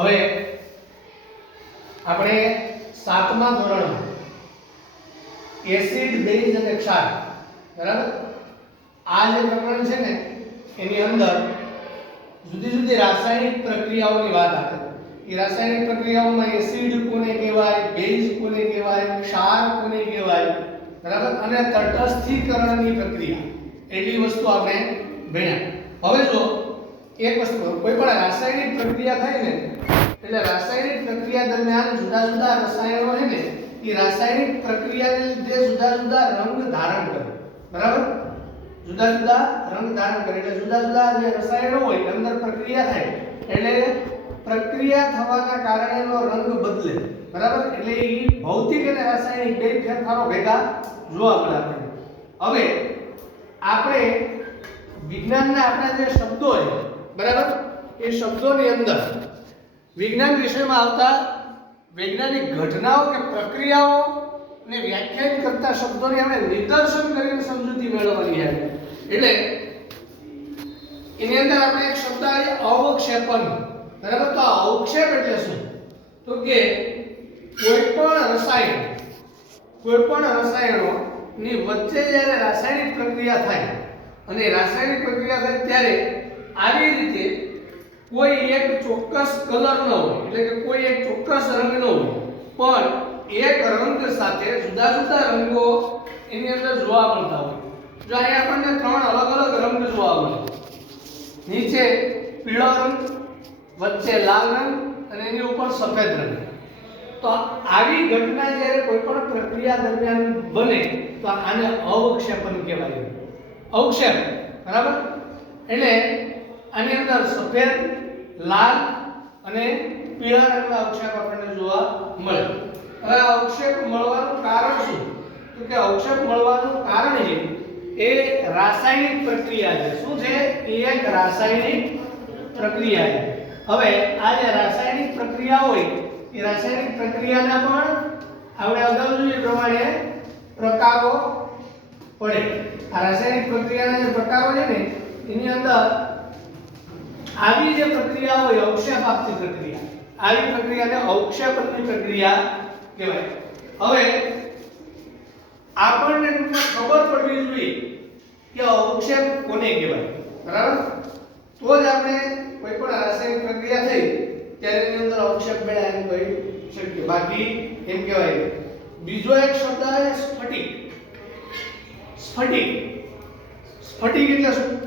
હવે આપણે 7મા ધોરણમાં એસિડ બેઝ અને ક્ષાર બરાબર આ જે પ્રકરણ છે ને એની અંદર જુદી જુદી રાસાયણિક પ્રક્રિયાઓની વાત આવે એ રાસાયણિક પ્રક્રિયાઓમાં એસિડ કોને કહેવાય બેઝ કોને કહેવાય ક્ષાર કોને કહેવાય બરાબર અને તટસ્થીકરણની પ્રક્રિયા એટલી વસ્તુ આપણે ભણ્યા હવે જો એક વસ્તુ કોઈ પણ રાસાયણિક પ્રક્રિયા થાય ને એટલે રાસાયણિક પ્રક્રિયા દરમિયાન જુદા જુદા રસાયણો છે ને એ રાસાયણિક પ્રક્રિયાને લીધે જુદા જુદા રંગ ધારણ કરે બરાબર જુદા જુદા રંગ ધારણ કરે એટલે જુદા જુદા જે રસાયણો હોય અંદર પ્રક્રિયા થાય એટલે પ્રક્રિયા થવાના કારણે એનો રંગ બદલે બરાબર એટલે એ ભૌતિક અને રાસાયણિક બે ફેરફારો ભેગા જોવા મળે આપણને હવે આપણે વિજ્ઞાનના આપણા જે શબ્દો છે બરાબર એ શબ્દોની અંદર વિજ્ઞાન વિષયમાં આવતા વૈજ્ઞાનિક ઘટનાઓ કે પ્રક્રિયાઓ ને વ્યાખ્યાયિત કરતા શબ્દોની આપણે નિદર્શન કરીને સમજૂતી મેળવવાની છે એટલે એની અંદર આપણે એક શબ્દ આવે અવક્ષેપન બરાબર તો અવક્ષેપ એટલે શું તો કે કોઈ પણ રસાયણો ની વચ્ચે જ્યારે રાસાયણિક પ્રક્રિયા થાય અને રાસાયણિક પ્રક્રિયા થાય ત્યારે આવી રીતે કોઈ એક ચોક્કસ કલર ન હોય એટલે કે કોઈ એક ચોક્કસ રંગ ન હોય પણ એક રંગ સાથે જુદા જુદા રંગો એની અંદર જોવા મળતા હોય જો અહીંયા આપણને 3 અલગ અલગ રંગ જોવા મળે નીચે પીળો રંગ વચ્ચે લાલ રંગ અને એની ઉપર સફેદ રંગ તો આવી ઘટના જ્યારે કોઈ પણ પ્રક્રિયા દરમિયાન બને તો આને અવક્ષેપન કહેવાય અવક્ષેપ બરાબર એટલે આની અંદર સફેદ લાલ અને પીળા રંગના અવક્ષેપ આપણને જોવા મળે હવે અવક્ષેપ મળવાનું કારણ શું તો કે અવક્ષેપ મળવાનું કારણ છે એ રાસાયણિક પ્રક્રિયા છે શું છે એ એક રાસાયણિક પ્રક્રિયા છે હવે આ જે રાસાયણિક પ્રક્રિયા હોય એ રાસાયણિક પ્રક્રિયાના પણ આપણે અગાઉ જોયું પ્રમાણે પ્રકારો પડે આ રાસાયણિક પ્રક્રિયાના જે પ્રકારો છે ને એની અંદર આવી જે પ્રક્રિયા હોય અવક્ષેપ આપતી પ્રક્રિયા આવી પ્રક્રિયાને અવક્ષેપની પ્રક્રિયા કહેવાય હવે આપણને ખબર પડવી જોઈએ કે અવક્ષેપ કોને કહેવાય બરાબર તો જ આપણે કોઈ પણ રાસાયણિક પ્રક્રિયા થઈ ત્યારે એની અંદર અવક્ષેપ મેળા એમ કહી શકીએ બાકી એમ કહેવાય બીજો એક શબ્દ આવે સ્ફટિક સ્ફટિક સ્ફટિક એટલે શું